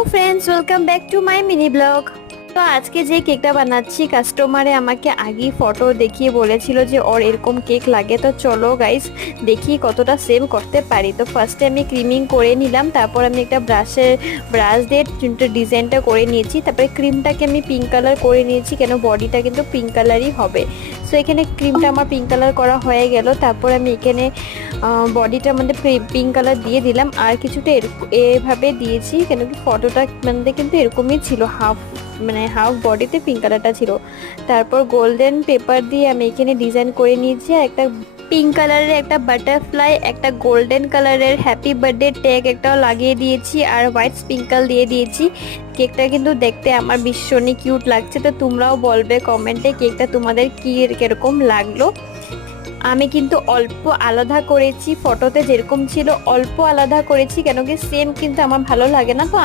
Hello friends, welcome back to my mini blog. তো আজকে যে কেকটা বানাচ্ছি, কাস্টমারে আমাকে আগেই ফটো দেখিয়ে বলেছিল যে ওর এরকম কেক লাগে। তো চলো গাইস দেখি কতটা সেম করতে পারি। তো ফার্স্টে আমি ক্রিমিং করে নিলাম, তারপর আমি একটা ব্রাশ দিয়ে ডিজাইনটা করে নিয়েছি। তারপরে ক্রিমটাকে আমি পিঙ্ক কালার করে নিয়েছি, কেন বডিটা কিন্তু পিঙ্ক কালারই হবে। সো এখানে ক্রিমটা আমার পিঙ্ক কালার করা হয়ে গেল। তারপর আমি এখানে বডিটার মধ্যে পিঙ্ক কালার দিয়ে দিলাম, আর কিছুটা এভাবে দিয়েছি কেন কি ফটোটা মধ্যে কিন্তু এরকমই ছিল, হাফ বডিতে পিঙ্ক কালারটা ছিল। তারপর গোল্ডেন পেপার দিয়ে আমি এখানে ডিজাইন করে নিয়েছি, আর একটা পিঙ্ক কালারের একটা বাটারফ্লাই, একটা গোল্ডেন কালারের হ্যাপি বার্থডে ট্যাগ একটাও লাগিয়ে দিয়েছি, আর হোয়াইট স্প্রিঙ্কল দিয়ে দিয়েছি। কেকটা কিন্তু দেখতে আমার ভীষণই কিউট লাগছে। তো তোমরাও বলবে কমেন্টে কেকটা তোমাদের কিরকম লাগলো। আমি কিন্তু অল্প আলাদা করেছি, ফটোতে যেরকম ছিল অল্প আলাদা করেছি, কেন কি সেম কিন্তু আমার ভালো লাগে না। তো